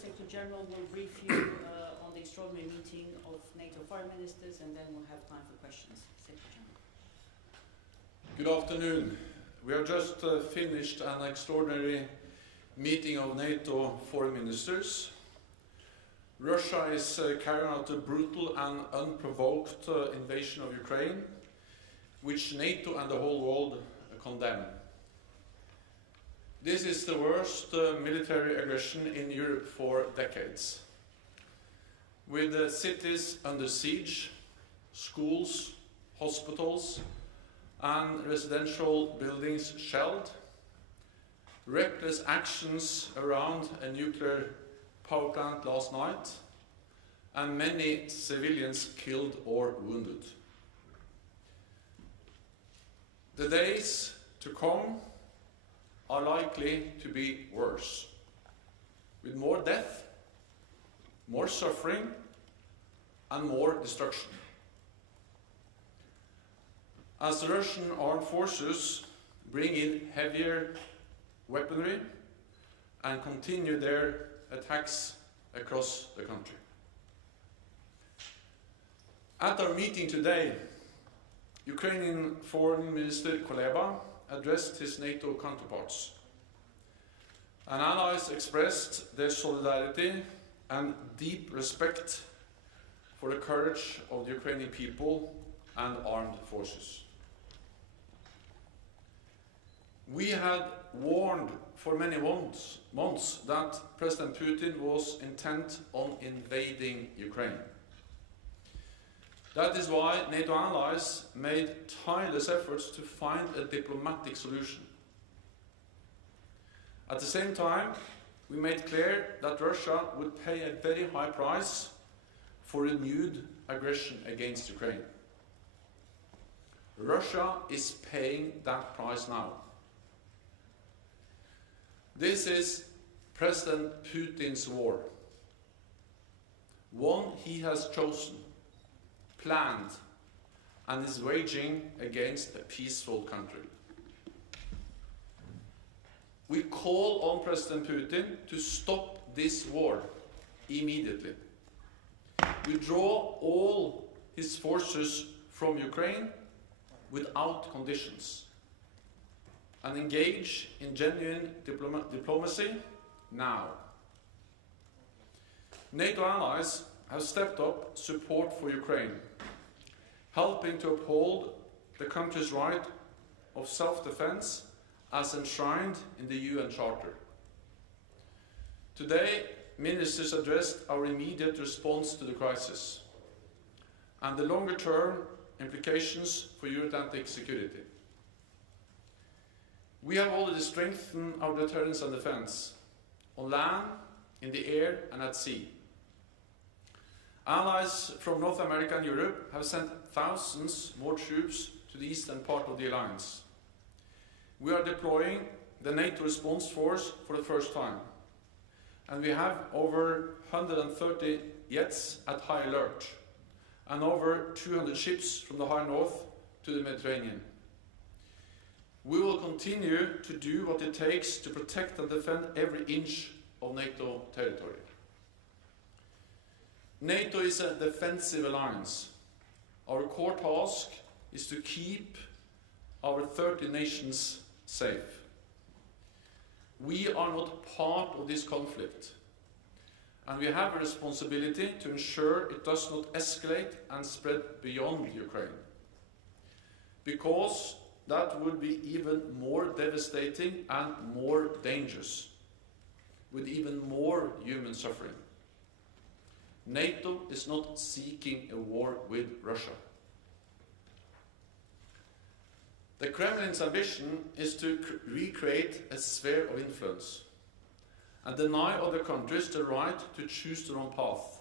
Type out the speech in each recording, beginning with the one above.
Secretary General will brief you on the extraordinary meeting of NATO foreign ministers, and then we'll have time for questions. Secretary General. Good afternoon. We have just finished an extraordinary meeting of NATO foreign ministers. Russia is carrying out a brutal and unprovoked invasion of Ukraine, which NATO and the whole world condemn. This is the worst military aggression in Europe for decades. With cities under siege, schools, hospitals and residential buildings shelled, reckless actions around a nuclear power plant last night, and many civilians killed or wounded. The days to come are likely to be worse, with more death, more suffering, and more destruction. As the Russian armed forces bring in heavier weaponry and continue their attacks across the country. At our meeting today, Ukrainian Foreign Minister Kuleba addressed his NATO counterparts, and allies expressed their solidarity and deep respect for the courage of the Ukrainian people and armed forces. We had warned for many months that President Putin was intent on invading Ukraine. That is why NATO allies made tireless efforts to find a diplomatic solution. At the same time, we made clear that Russia would pay a very high price for renewed aggression against Ukraine. Russia is paying that price now. This is President Putin's war, one he has chosen, planned, and is waging against a peaceful country. We call on President Putin to stop this war immediately, withdraw all his forces from Ukraine without conditions, and engage in genuine diplomacy now. NATO allies have stepped up support for Ukraine, helping to uphold the country's right of self-defense as enshrined in the UN Charter. Today, ministers addressed our immediate response to the crisis and the longer-term implications for Euro-Atlantic security. We have already strengthened our deterrence and defense, on land, in the air and at sea. Allies from North America and Europe have sent thousands more troops to the eastern part of the alliance. We are deploying the NATO response force for the first time, and we have over 130 jets at high alert and over 200 ships from the high north to the Mediterranean. We will continue to do what it takes to protect and defend every inch of NATO territory. NATO is a defensive alliance. Our core task is to keep our 30 nations safe. We are not part of this conflict, and we have a responsibility to ensure it does not escalate and spread beyond Ukraine, because that would be even more devastating and more dangerous, with even more human suffering. NATO is not seeking a war with Russia. The Kremlin's ambition is to recreate a sphere of influence and deny other countries the right to choose their own path.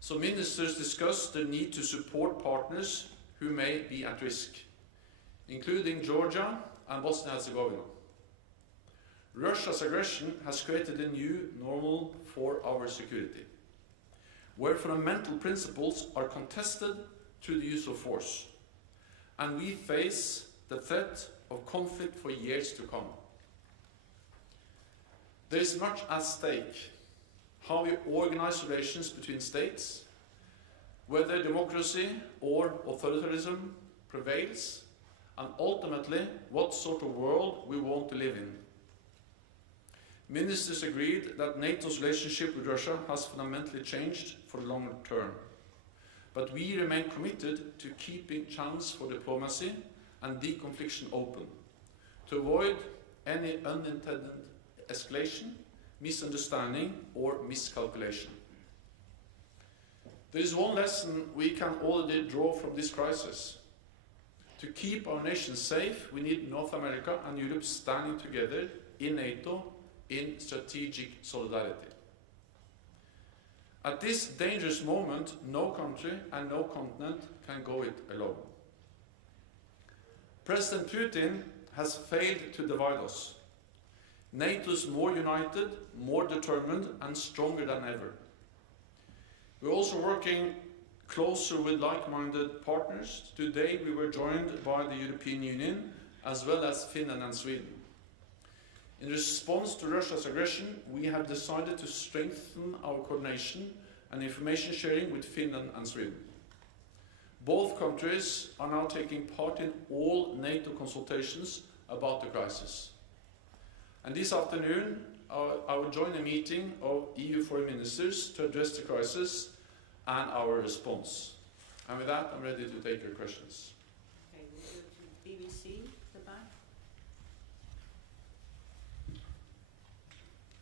So ministers discussed the need to support partners who may be at risk, including Georgia and Bosnia-Herzegovina. Russia's aggression has created a new normal for our security, where fundamental principles are contested through the use of force, and we face the threat of conflict for years to come. There is much at stake, how we organize relations between states, whether democracy or authoritarianism prevails, and ultimately what sort of world we want to live in. Ministers agreed that NATO's relationship with Russia has fundamentally changed for the longer term, but we remain committed to keeping channels for diplomacy and deconfliction open, to avoid any unintended escalation, misunderstanding, or miscalculation. There is one lesson we can already draw from this crisis. To keep our nation safe, we need North America and Europe standing together in NATO in strategic solidarity. At this dangerous moment, no country and no continent can go it alone. President Putin has failed to divide us. NATO is more united, more determined, and stronger than ever. We're also working closer with like-minded partners. Today we were joined by the European Union, as well as Finland and Sweden. In response to Russia's aggression, we have decided to strengthen our coordination and information sharing with Finland and Sweden. Both countries are now taking part in all NATO consultations about the crisis. And this afternoon, I will join a meeting of EU foreign ministers to address the crisis and our response. And with that, I'm ready to take your questions. Okay, we'll go to BBC, the back.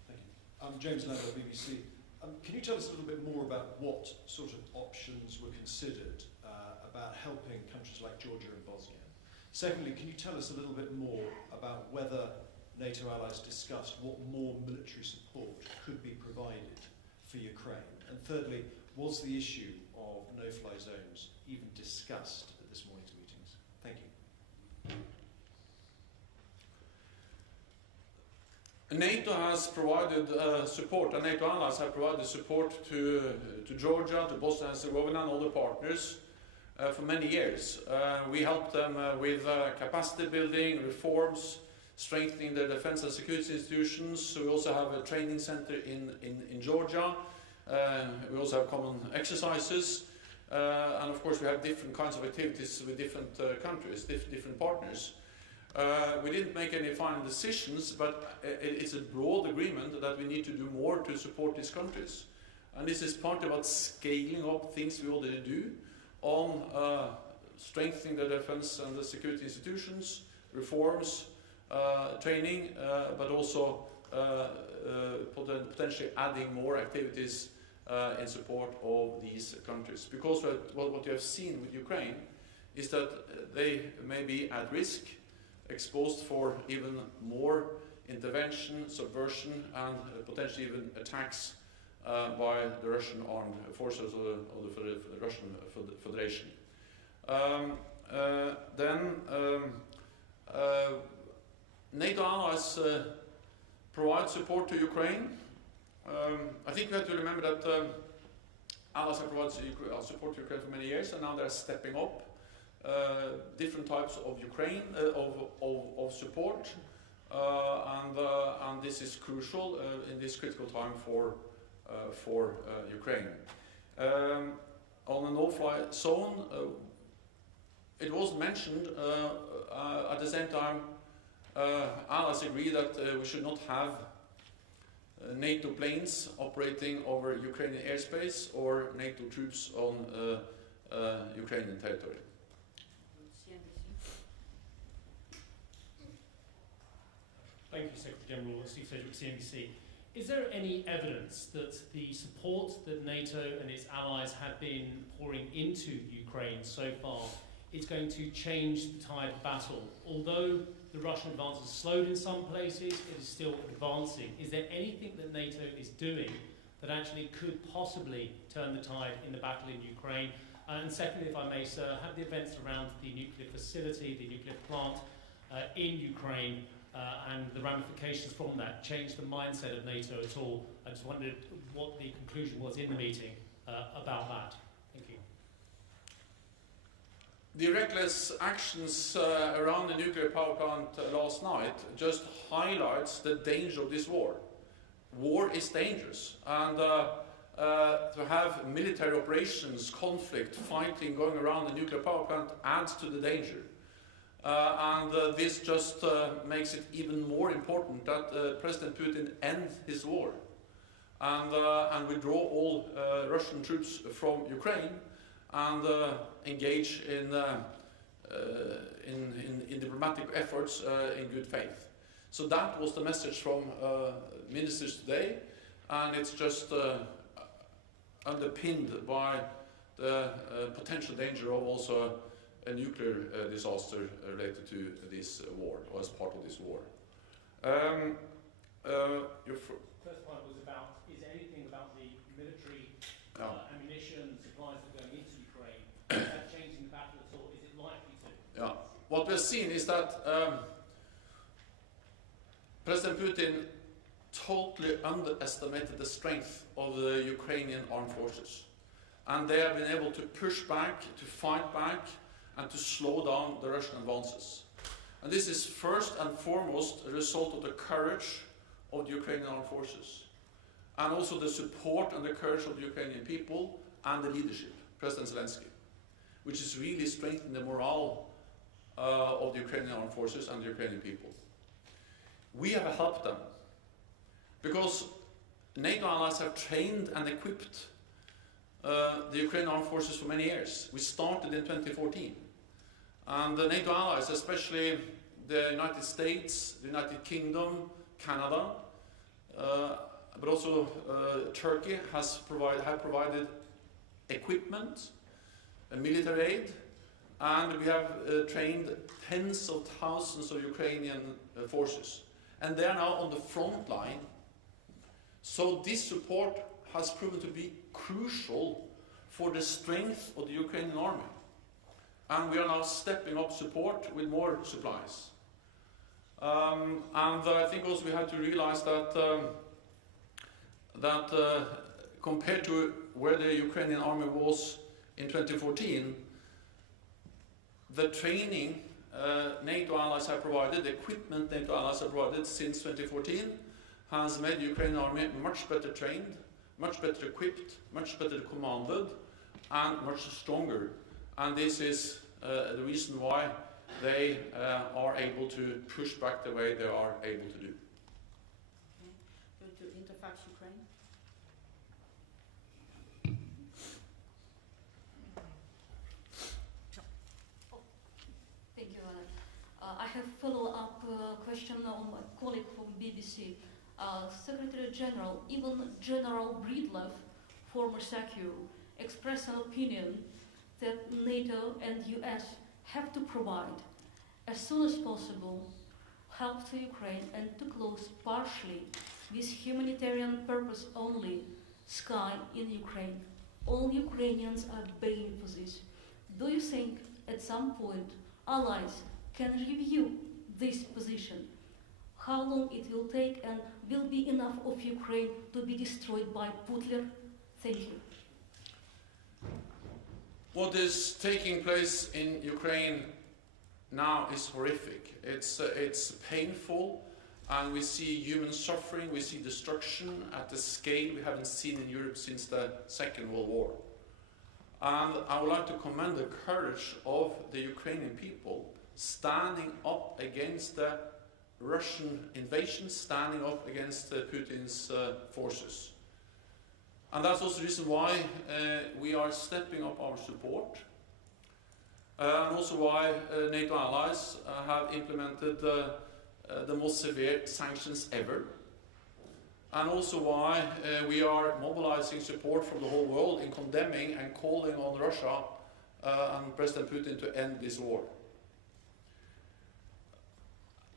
Thank you. I'm James Lambert, BBC. Can you tell us a little bit more about what sort of options were considered about helping countries like Georgia and Bosnia? Secondly, can you tell us a little bit more about whether NATO allies discussed what more military support could be provided for Ukraine? And thirdly, was the issue of no-fly zones even discussed at this morning's meetings? Thank you. NATO has provided support, and NATO allies have provided support to Georgia, to Bosnia and Herzegovina and other partners for many years. We helped them with capacity building, reforms, strengthening their defense and security institutions. We also have a training center in Georgia. We also have common exercises. And of course we have different kinds of activities with different countries, different partners. We didn't make any final decisions, but it's a broad agreement that we need to do more to support these countries. And this is partly about scaling up things we already do on strengthening the defense and the security institutions, reforms, training, but also potentially adding more activities in support of these countries. Because what you have seen with Ukraine is that they may be at risk, exposed for even more intervention, subversion, and potentially even attacks by the Russian armed forces of the Russian Federation. NATO allies provide support to Ukraine. I think we have to remember that allies have provided support to Ukraine for many years, and now they're stepping up different types of Ukraine of support, and this is crucial in this critical time for Ukraine. On a no-fly zone, it was mentioned at the same time. Allies agree that we should not have NATO planes operating over Ukrainian airspace or NATO troops on Ukrainian territory. Thank you, Secretary General Steve Sedgwick, CNBC. Is there any evidence that the support that NATO and its allies have been pouring into Ukraine so far is going to change the tide of battle? Although the Russian advance has slowed in some places, it is still advancing. Is there anything that NATO is doing that actually could possibly turn the tide in the battle in Ukraine? And secondly, if I may, sir, have the events around the nuclear facility, the nuclear plant in Ukraine, and the ramifications from that changed the mindset of NATO at all? I just wondered what the conclusion was in the meeting about that. Thank you. The reckless actions around the nuclear power plant last night just highlights the danger of this war. war is dangerous, and to have military operations, conflict, fighting going around the nuclear power plant adds to the danger. This just makes it even more important that President Putin end his war and withdraw all Russian troops from Ukraine and engage in diplomatic efforts in good faith. So that was the message from ministers today, and it's just underpinned by the potential danger of also a nuclear disaster related to this war, or as part of this war. Your first point was about, is there anything about the military ammunition supplies that are going into Ukraine? Is that changing the battle at all? Is it likely to? Yeah. What we've seen is that President Putin totally underestimated the strength of the Ukrainian armed forces. And they have been able to push back, to fight back, and to slow down the Russian advances. And this is first and foremost a result of the courage of the Ukrainian armed forces, and also the support and the courage of the Ukrainian people and the leadership, President Zelensky, which is really strengthening the morale of the Ukrainian armed forces and the Ukrainian people. We have helped them because NATO allies have trained and equipped the Ukrainian armed forces for many years. We started in 2014. And the NATO allies, especially the United States, the United Kingdom, Canada, but also Turkey have provided equipment, military aid, and we have trained tens of thousands of Ukrainian forces. And they are now on the front line. So this support has proven to be crucial for the strength of the Ukrainian army. And we are now stepping up support with more supplies. And I think also we have to realize that compared to where the Ukrainian army was in 2014, the training NATO allies have provided, the equipment NATO allies have provided since 2014 has made the Ukrainian army much better trained, much better equipped, much better commanded, and much stronger. And this is the reason why they are able to push back the way they are able to do. Okay. Go to Interfax Ukraine. Thank you, Anna. I have follow-up question on my colleague from BBC. Secretary General, even General Breedlove, former SACEUR, expressed an opinion that NATO and US have to provide, as soon as possible, help to Ukraine and to close partially with humanitarian purpose only sky in Ukraine. All Ukrainians are begging for this. Do you think at some point allies can review this position? How long it will take, and will be enough of Ukraine to be destroyed by Putin? Thank you. What is taking place in Ukraine now is horrific. It's painful, and we see human suffering, we see destruction at a scale we haven't seen in Europe since the Second World War. And I would like to commend the courage of the Ukrainian people standing up against the Russian invasion, standing up against Putin's forces. And that's also the reason why we are stepping up our support, and also why NATO allies have implemented the most severe sanctions ever, and also why we are mobilizing support from the whole world in condemning and calling on Russia and President Putin to end this war.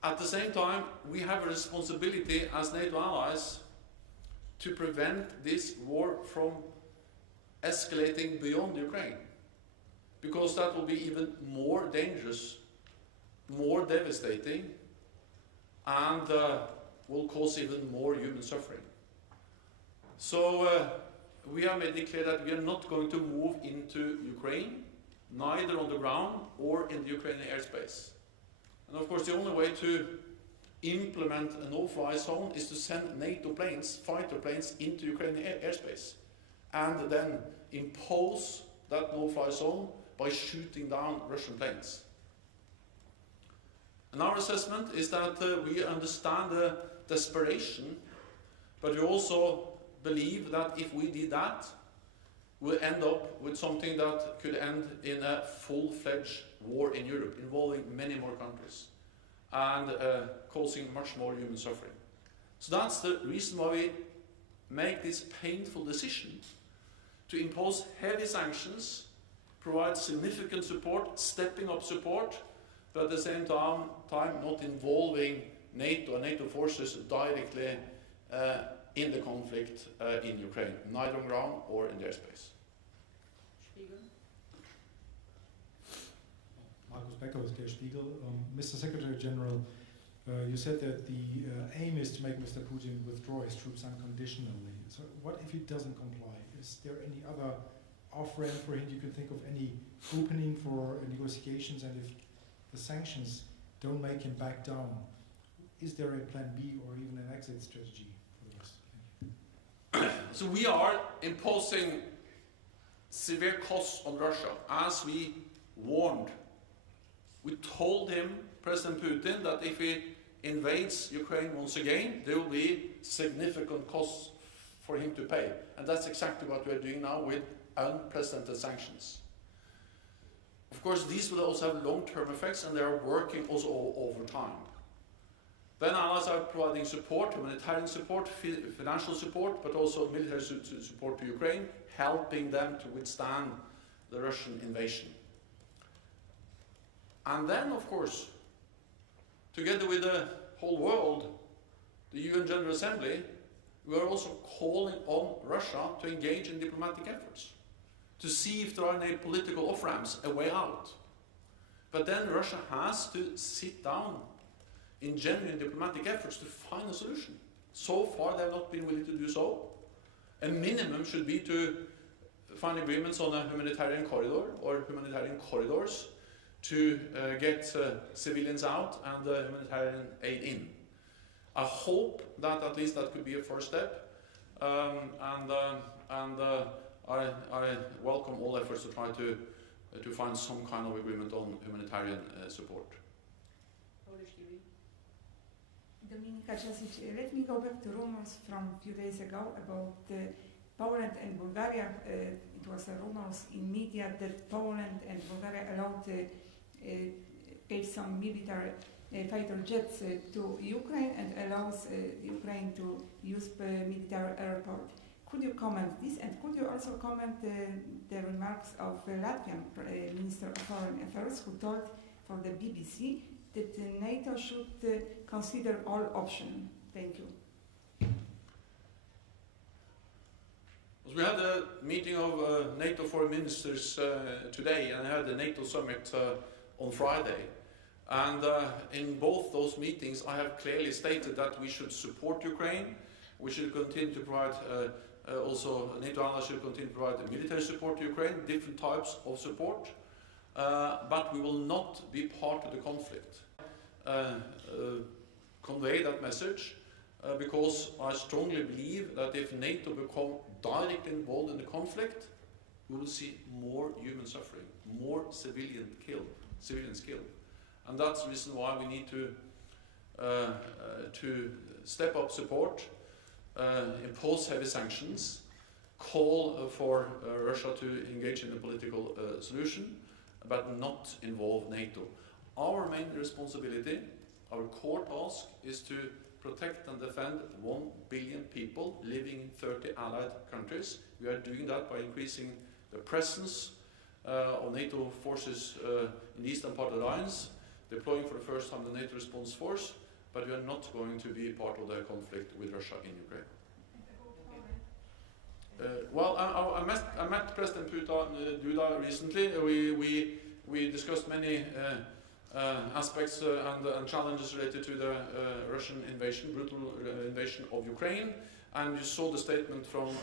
At the same time, we have a responsibility as NATO allies to prevent this war from escalating beyond Ukraine, because that will be even more dangerous, more devastating, and will cause even more human suffering. So we have made it clear that we are not going to move into Ukraine, neither on the ground or in the Ukrainian airspace. And of course the only way to implement a no-fly zone is to send NATO planes, fighter planes, into Ukrainian airspace, and then impose that no-fly zone by shooting down Russian planes. And our assessment is that we understand the desperation, but we also believe that if we did that, we'll end up with something that could end in a full-fledged war in Europe, involving many more countries, and causing much more human suffering. So that's the reason why we make this painful decision to impose heavy sanctions, provide significant support, stepping up support, but at the same time not involving NATO and NATO forces directly in the conflict in Ukraine, neither on ground or in their space. Spiegel. Markus Becker with Der Spiegel. Mr. Secretary General, you said that the aim is to make Mr. Putin withdraw his troops unconditionally. So what if he doesn't comply? Is there any other off-ramp for him? You can think of any opening for negotiations, and if the sanctions don't make him back down, is there a plan B or even an exit strategy for the West? So we are imposing severe costs on Russia, as we warned. We told him, President Putin, that if he invades Ukraine once again, there will be significant costs for him to pay. And that's exactly what we are doing now with unprecedented sanctions. Of course, these will also have long-term effects, and they are working also over time. Then allies are providing support, humanitarian support, financial support, but also military support to Ukraine, helping them to withstand the Russian invasion. And then, of course, together with the whole world, the UN General Assembly, we are also calling on Russia to engage in diplomatic efforts, to see if there are any political off-ramps, a way out. But then Russia has to sit down in genuine diplomatic efforts to find a solution. So far they have not been willing to do so. A minimum should be to find agreements on a humanitarian corridor or humanitarian corridors to get civilians out and humanitarian aid in. I hope that at least that could be a first step, and I welcome all efforts to try to find some kind of agreement on humanitarian support. Dominika Jasic, let me go back to rumors from a few days ago about Poland and Bulgaria. It was rumors in media that Poland and Bulgaria allowed gave some military fighter jets to Ukraine and allows Ukraine to use the military airport. Could you comment this, and could you also comment the remarks of Latvian Minister of Foreign Affairs, who told for the BBC that NATO should consider all options? Thank you. We had a meeting of NATO foreign ministers today, and I had the NATO summit on Friday. And in both those meetings, I have clearly stated that we should support Ukraine. We should continue to provide, also NATO allies should continue to provide military support to Ukraine, different types of support. But we will not be part of the conflict. Convey that message because I strongly believe that if NATO become directly involved in the conflict, we will see more human suffering, more civilians killed. And that's the reason why we need to step up support, impose heavy sanctions, call for Russia to engage in a political solution, but not involve NATO. Our main responsibility, our core task, is to protect and defend 1 billion people living in 30 allied countries. We are doing that by increasing the presence of NATO forces in the eastern part of the alliance, deploying for the first time the NATO response force, but we are not going to be part of the conflict with Russia in Ukraine. Well, I met President Duda recently. We discussed many aspects and challenges related to the Russian invasion, brutal invasion of Ukraine. And you saw the statement from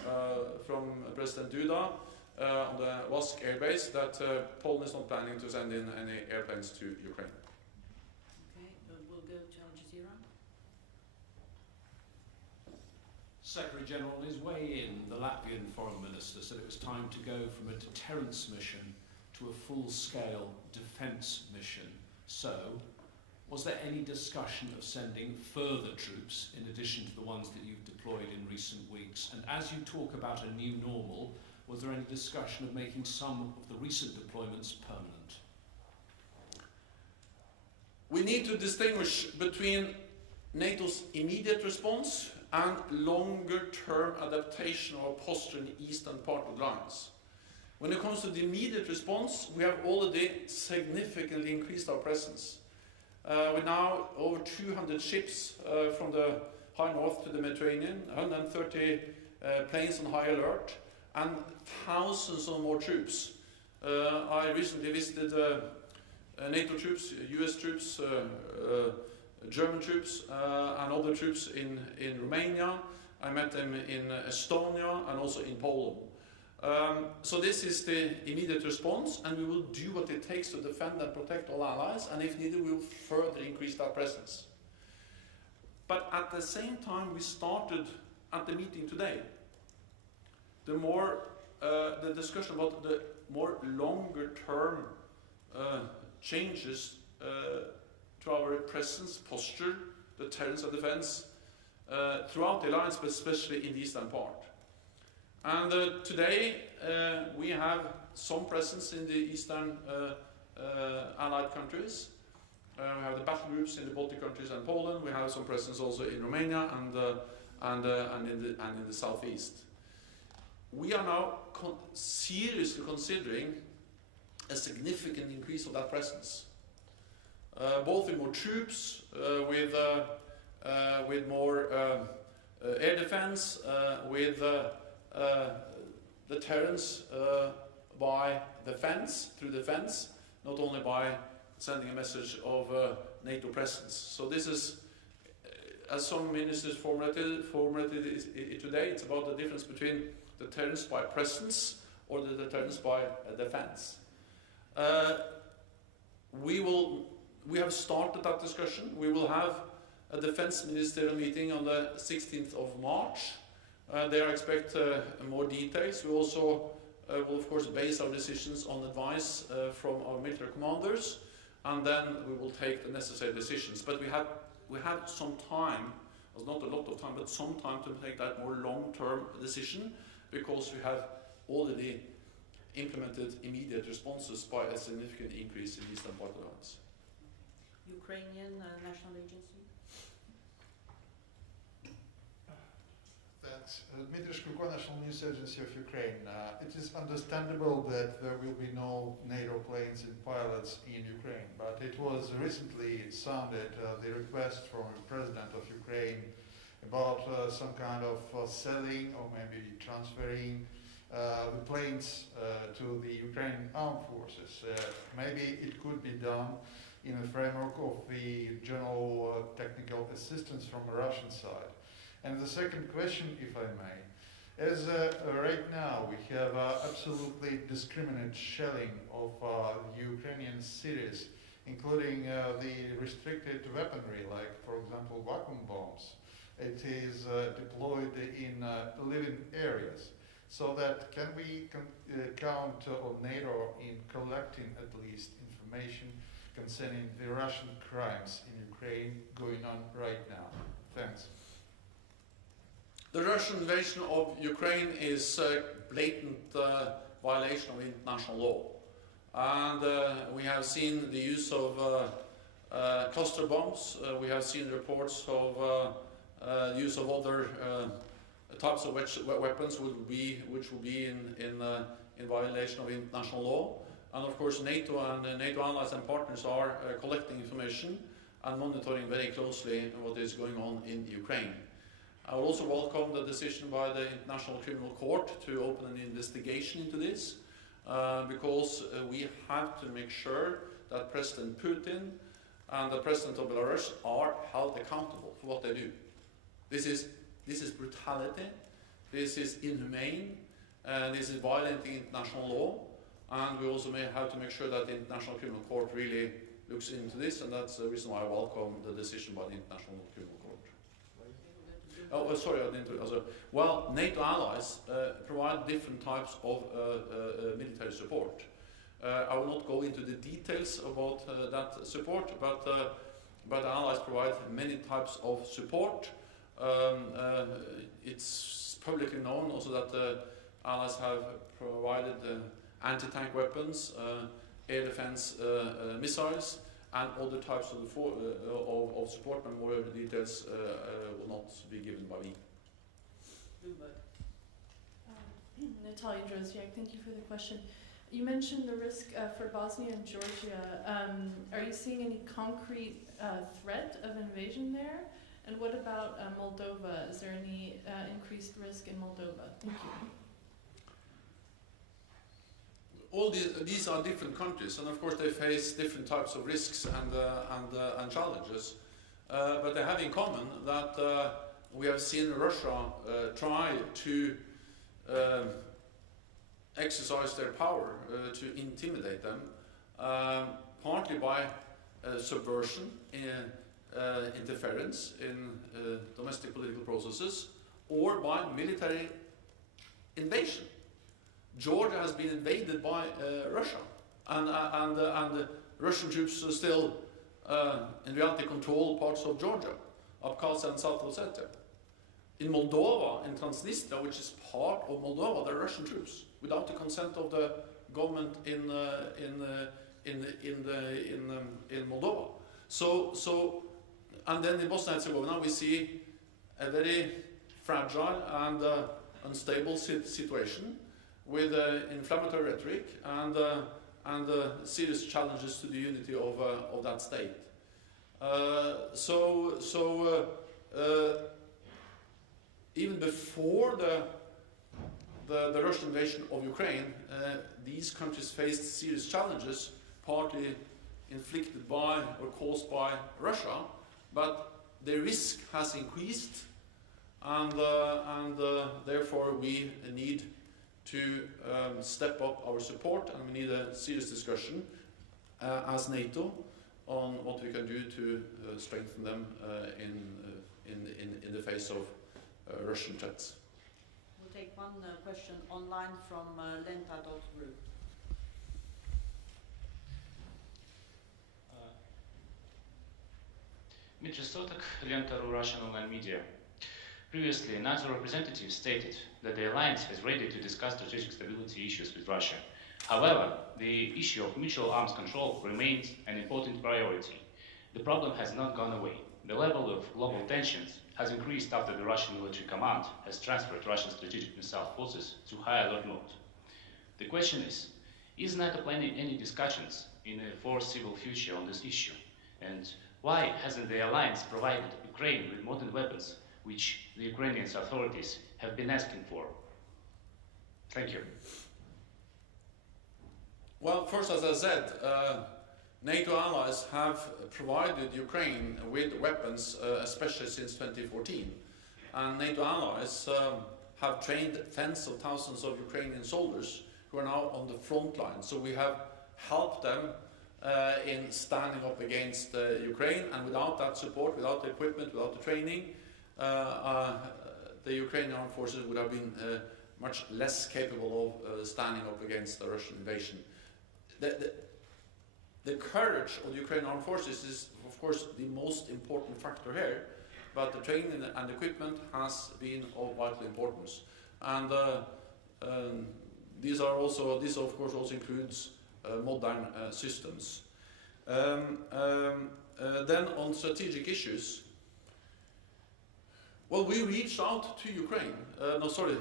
President Duda on the Wask airbase that Poland is not planning to send in any airplanes to Ukraine. Okay, we'll go to Al Jazeera. Secretary General, on his way in, the Latvian Foreign Minister said it was time to go from a deterrence mission to a full-scale defence mission. So, was there any discussion of sending further troops in addition to the ones that you've deployed in recent weeks? And as you talk about a new normal, was there any discussion of making some of the recent deployments permanent? We need to distinguish between NATO's immediate response and longer-term adaptation of our posture in the eastern part of the alliance. When it comes to the immediate response, we have already significantly increased our presence. We're now over 200 ships from the high north to the Mediterranean, 130 planes on high alert, and thousands of more troops. I recently visited NATO troops, US troops, German troops, and other troops in Romania. I met them in Estonia and also in Poland. So this is the immediate response, and we will do what it takes to defend and protect all allies, and if needed, we will further increase that presence. But at the same time, we started at the meeting today. The discussion about the more longer-term changes to our presence, posture, deterrence and defense throughout the alliance, but especially in the eastern part. And today we have some presence in the eastern allied countries. We have the battle groups in the Baltic countries and Poland. We have some presence also in Romania and in the southeast. We are now seriously considering a significant increase of that presence, both with more troops, with more air defense, with deterrence by defense, through defense, not only by sending a message of NATO presence. So this is, as some ministers formulated it today, it's about the difference between deterrence by presence or the deterrence by defense. We have started that discussion. We will have a defense ministerial meeting on the 16th of March. There I expect more details. We also will of course base our decisions on advice from our military commanders, and then we will take the necessary decisions. But we have some time, well, not a lot of time, but some time to take that more long-term decision, because we have already implemented immediate responses by a significant increase in Eastern part of the alliance. Ukrainian National Agency. Thanks. Dmitry Shkurko, National News Agency of Ukraine. It is understandable that there will be no NATO planes and pilots in Ukraine, but it was recently sounded the request from the President of Ukraine about some kind of selling or maybe transferring the planes to the Ukrainian armed forces. Maybe it could be done in the framework of the general technical assistance from the Russian side. And the second question, if I may, as right now we have absolutely discriminate shelling of Ukrainian cities, including the restricted weaponry, like for example vacuum bombs. It is deployed in living areas. So that can we count on NATO in collecting at least information concerning the Russian crimes in Ukraine going on right now? Thanks. The Russian invasion of Ukraine is a blatant violation of international law. And we have seen the use of cluster bombs. We have seen reports of use of other types of weapons which will be in violation of international law. And of course NATO and NATO allies and partners are collecting information and monitoring very closely what is going on in Ukraine. I would also welcome the decision by the International Criminal Court to open an investigation into this, because we have to make sure that President Putin and the President of Belarus are held accountable for what they do. This is brutality, this is inhumane, this is violating international law, and we also may have to make sure that the International Criminal Court really looks into this, and that's the reason why I welcome the decision by the International Criminal Court. sorry, I didn't. Well, NATO allies provide different types of military support. I will not go into the details about that support, but allies provide many types of support. It's publicly known also that allies have provided anti-tank weapons, air defense missiles, and other types of support, and more details will not be given by me. Bloomberg. Natalia Droziak, thank you for the question. You mentioned the risk for Bosnia and Georgia. Are you seeing any concrete threat of invasion there? And what about Moldova? Is there any increased risk in Moldova? Thank you. All these are different countries, and of course they face different types of risks and challenges. But they have in common that we have seen Russia try to exercise their power to intimidate them, partly by subversion, interference in domestic political processes, or by military invasion. Georgia has been invaded by Russia, and Russian troops still, in reality, control parts of Georgia, Abkhazia and South Ossetia. In Moldova, in Transnistria, which is part of Moldova, there are Russian troops without the consent of the government in Moldova. So, and then in Bosnia and Herzegovina, we see a very fragile and unstable situation, with inflammatory rhetoric and serious challenges to the unity of that state. Even before the Russian invasion of Ukraine, these countries faced serious challenges, partly inflicted by or caused by Russia, but the risk has increased, and therefore we need to step up our support, and we need a serious discussion as NATO on what we can do to strengthen them in the face of Russian threats. We'll take one question online from lenta.ru. Dmitry Stotek, Lenta.ru, Russian online media. Previously, NATO representatives stated that the alliance is ready to discuss strategic stability issues with Russia. However, the issue of mutual arms control remains an important priority. The problem has not gone away. The level of global tensions has increased after the Russian military command has transferred Russian strategic missile forces to high alert mode. The question is NATO planning any discussions in a foreseeable future on this issue? And why hasn't the alliance provided Ukraine with modern weapons, which the Ukrainian authorities have been asking for? Thank you. Well, first, as I said, NATO allies have provided Ukraine with weapons, especially since 2014. And NATO allies have trained tens of thousands of Ukrainian soldiers who are now on the front line. So we have helped them in standing up against Ukraine, and without that support, without the equipment, without the training, the Ukrainian armed forces would have been much less capable of standing up against the Russian invasion. The courage of the Ukrainian armed forces is, of course, the most important factor here, but the training and equipment has been of vital importance. And this, of course, also includes modern systems. Then on strategic issues, well, we reached out to Ukraine.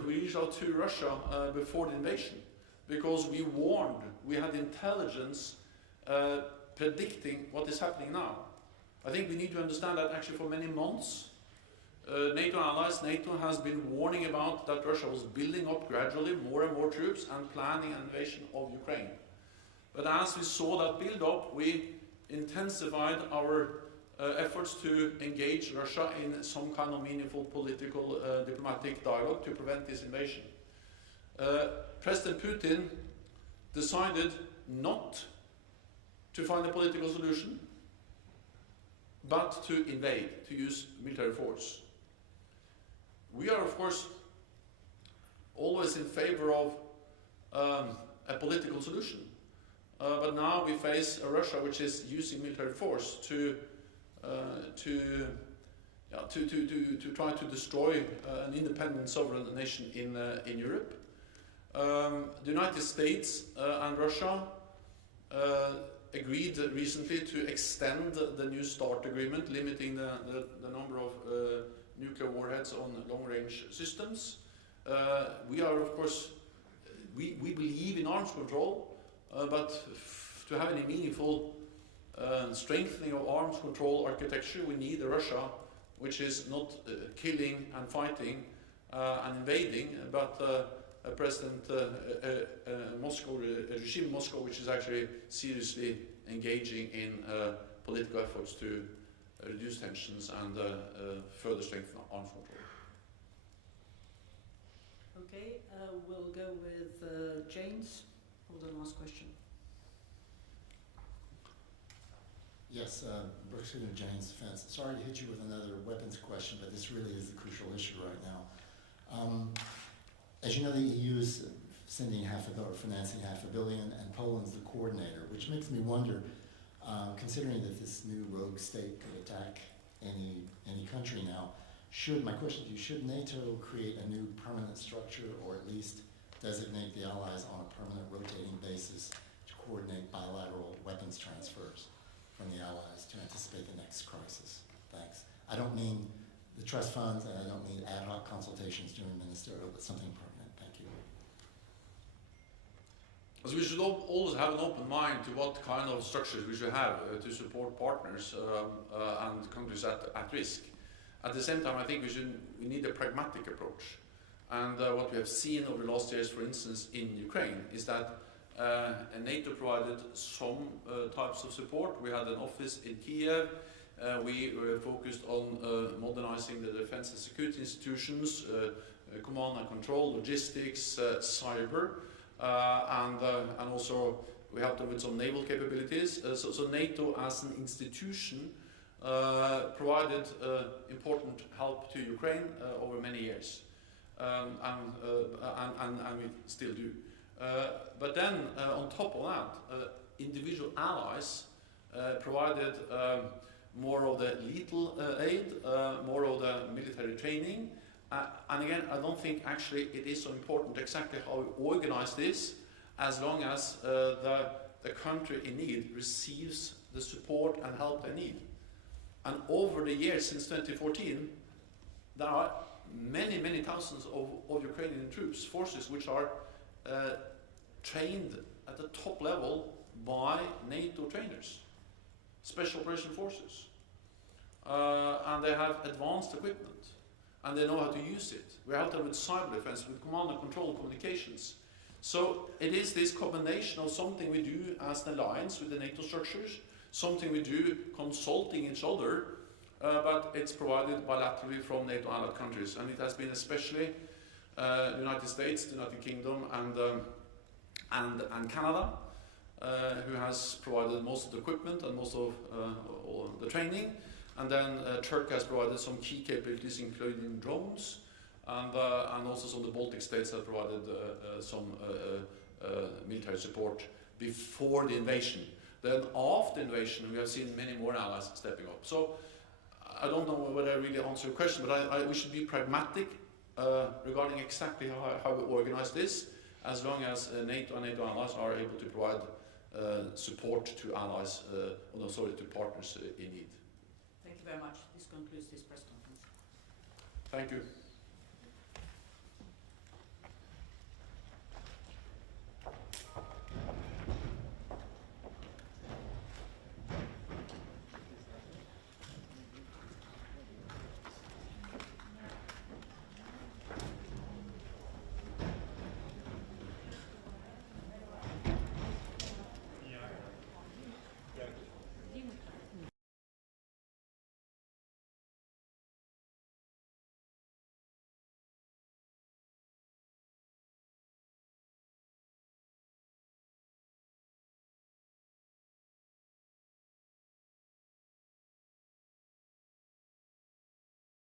We reached out to Russia before the invasion, because we warned, we had intelligence predicting what is happening now. I think we need to understand that actually for many months, NATO has been warning about that Russia was building up gradually more and more troops and planning an invasion of Ukraine. But as we saw that build up, we intensified our efforts to engage Russia in some kind of meaningful political diplomatic dialogue to prevent this invasion. President Putin decided not to find a political solution, but to invade, to use military force. we are, of course, always in favor of a political solution. But now we face a Russia which is using military force to try to destroy an independent sovereign nation in Europe. The United States and Russia agreed recently to extend the New START agreement, limiting the number of nuclear warheads on long-range systems. We are, of course, we believe in arms control, but to have any meaningful strengthening of arms control architecture, we need a Russia which is not killing and fighting and invading, but a regime in Moscow which is actually seriously engaging in political efforts to reduce tensions and further strengthen arms control. Okay, we'll go with James for the last question. Yes, Brooks and James Defense. Sorry to hit you with another weapons question, but this really is the crucial issue right now. As you know, the EU is sending financing $500 million, and Poland's the coordinator, which makes me wonder, considering that this new rogue state could attack any country now, my question to you, should NATO create a new permanent structure, or at least designate the allies on a permanent rotating basis to coordinate bilateral weapons transfers from the allies to anticipate the next crisis? Thanks. I don't mean the trust funds, and I don't mean ad hoc consultations during ministerial, but something permanent. Thank you. So we should always have an open mind to what kind of structures we should have to support partners and countries at risk. At the same time, I think we need a pragmatic approach. And what we have seen over the last years, for instance, in Ukraine, is that NATO provided some types of support. We had an office in Kiev. We were focused on modernizing the defense and security institutions, command and control, logistics, cyber, and also we helped them with some naval capabilities. So NATO as an institution provided important help to Ukraine over many years, and we still do. But then, on top of that, individual allies provided more of the lethal aid, more of the military training. And again, I don't think actually it is so important exactly how we organize this, as long as the country in need receives the support and help they need. And over the years since 2014, there are many, many thousands of Ukrainian troops, forces, which are trained at the top level by NATO trainers, special operation forces. And they have advanced equipment, and they know how to use it. We help them with cyber defense, with command and control communications. So it is this combination of something we do as an alliance with the NATO structures, something we do consulting each other, but it's provided bilaterally from NATO allied countries. And it has been especially the United States, the United Kingdom, and Canada, who has provided most of the equipment and most of the training. And then Turkey has provided some key capabilities, including drones, and also some of the Baltic states have provided some military support before the invasion. Then after the invasion, we have seen many more allies stepping up. So I don't know whether I really answer your question, but we should be pragmatic regarding exactly how we organize this, as long as NATO and NATO allies are able to provide support to allies, to partners in need. Thank you very much. This concludes this press conference. Thank you.